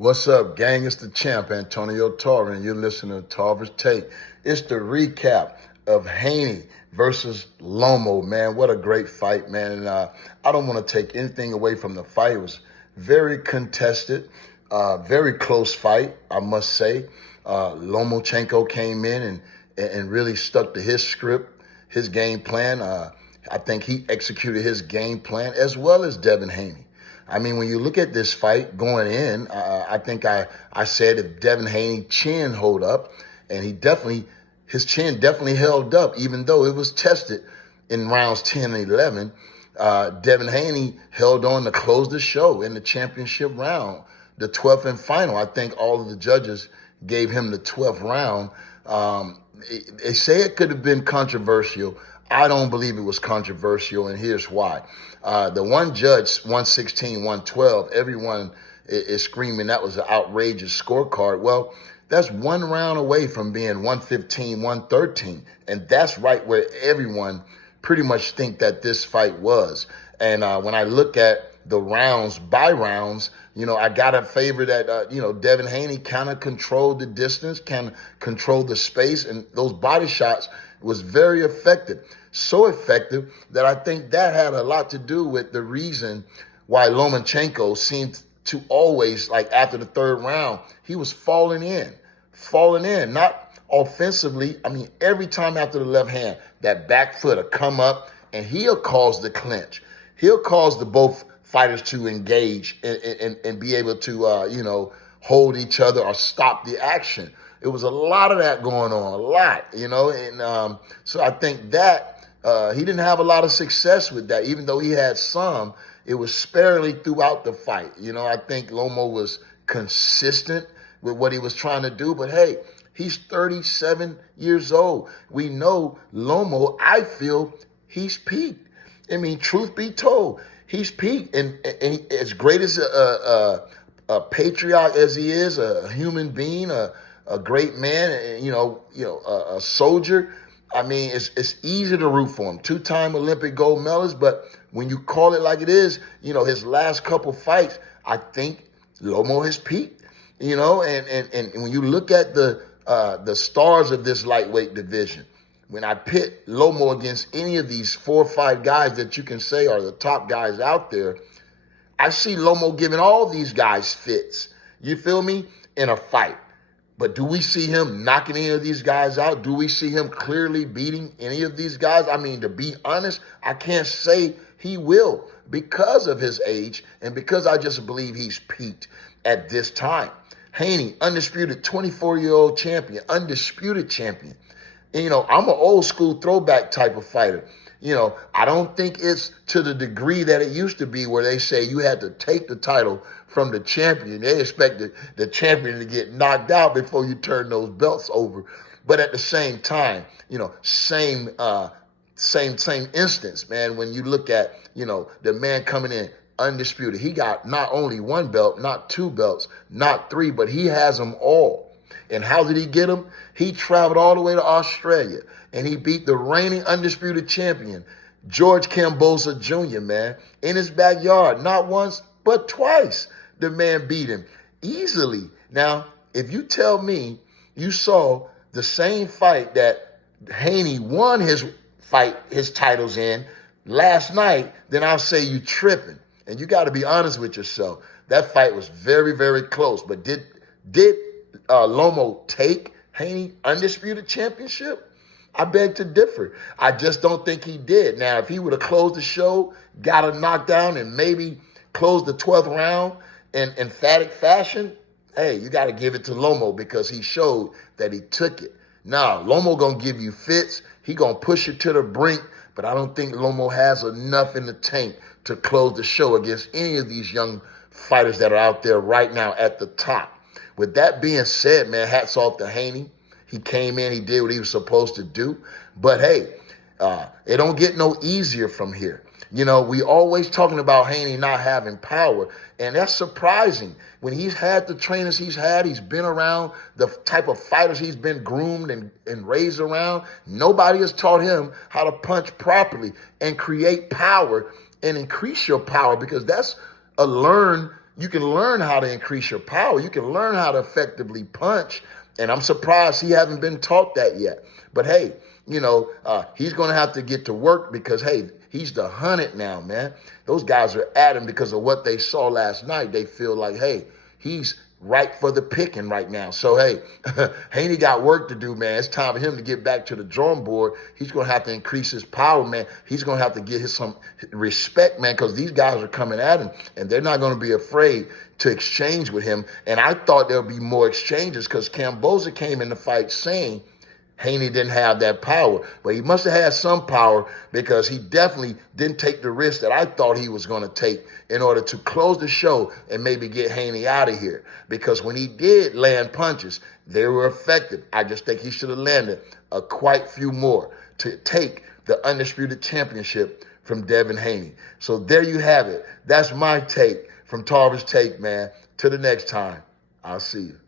What's up, gang? It's the champ, Antonio Tarver, and you're listening to Tarver's Take. It's the recap of Haney versus Lomo, man. What a great fight, man. And I don't want to take anything away from the fight. It was very contested, very close fight, I must say. Lomachenko came in and really stuck to his script, his game plan. I think he executed his game plan as well as Devin Haney. I mean, when you look at this fight going in, I think I said if Devin Haney chin hold up, and his chin definitely held up, even though it was tested in rounds 10 and 11. Devin Haney held on to close the show in the championship round, the 12th and final. I think all of the judges gave him the 12th round. They say it could have been controversial. I don't believe it was controversial, and here's why. The one judge, 116, 112, everyone is screaming that was an outrageous scorecard. Well, that's one round away from being 115, 113, and that's right where everyone pretty much think that this fight was. And when I look at the rounds by rounds, I got to favor that, Devin Haney kind of controlled the distance, kind of controlled the space, and those body shots was very effective. So effective that I think that had a lot to do with the reason why Lomachenko seemed to always, like after the third round, he was falling in, not offensively. I mean, every time after the left hand, that back foot will come up and he'll cause the clinch. He'll cause the both fighters to engage and be able to, hold each other or stop the action. It was a lot of that going on, a lot, and so I think that he didn't have a lot of success with that, even though he had some. It was sparingly throughout the fight. I think Lomo was consistent with what he was trying to do, but hey, he's 37 years old. We know Lomo, I feel he's peaked. I mean, truth be told, he's peaked, and as great as a patriot as he is, a human being, a great man, a soldier. I mean, it's easy to root for him. Two-time Olympic gold medalist, but when you call it like it is, his last couple fights, I think Lomo has peaked. And when you look at the stars of this lightweight division, when I pit Lomo against any of these 4 or 5 guys that you can say are the top guys out there, I see Lomo giving all these guys fits. You feel me? In a fight. But do we see him knocking any of these guys out? Do we see him clearly beating any of these guys? I mean, to be honest, I can't say he will because of his age and because I just believe he's peaked at this time. Haney, undisputed 24-year-old champion, undisputed champion. And, I'm an old school throwback type of fighter. I don't think it's to the degree that it used to be where they say you had to take the title from the champion. They expected the champion to get knocked out before you turn those belts over. But at the same time, same instance, man, when you look at, the man coming in undisputed, he got not only 1 belt, not 2 belts, not 3, but he has them all. And how did he get them? He traveled all the way to Australia, and he beat the reigning undisputed champion, George Kambosos Jr., man, in his backyard. Not once, but twice. The man beat him easily. Now, if you tell me you saw the same fight that Haney won his titles in last night, then I'll say you tripping. And you got to be honest with yourself. That fight was very, very close. But did Lomo take Haney undisputed championship? I beg to differ. I just don't think he did. Now, if he would have closed the show, got a knockdown, and maybe closed the 12th round in emphatic fashion, hey, you got to give it to Lomo because he showed that he took it. Now, Lomo going to give you fits. He going to push you to the brink, but I don't think Lomo has enough in the tank to close the show against any of these young fighters that are out there right now at the top. With that being said, man, hats off to Haney. He came in, he did what he was supposed to do. But hey, it don't get no easier from here. We always talking about Haney not having power, and that's surprising. When he's had the trainers he's had, he's been around the type of fighters he's been groomed and raised around. Nobody has taught him how to punch properly and create power and increase your power, because that's a learned You can learn how to increase your power. You can learn how to effectively punch. And I'm surprised he hasn't been taught that yet. But hey, he's going to have to get to work because, hey, he's the hunted now, man. Those guys are at him because of what they saw last night. They feel like, hey, he's right for the picking right now. So, hey, Haney got work to do, man. It's time for him to get back to the drawing board. He's going to have to increase his power, man. He's going to have to get some respect, man, because these guys are coming at him, and they're not going to be afraid to exchange with him. And I thought there would be more exchanges because Kamboza came in the fight saying Haney didn't have that power, but he must have had some power because he definitely didn't take the risk that I thought he was going to take in order to close the show and maybe get Haney out of here. Because when he did land punches, they were effective. I just think he should have landed a quite few more to take the Undisputed Championship from Devin Haney. So there you have it. That's my take from Tarver's Take, man. Till the next time, I'll see you.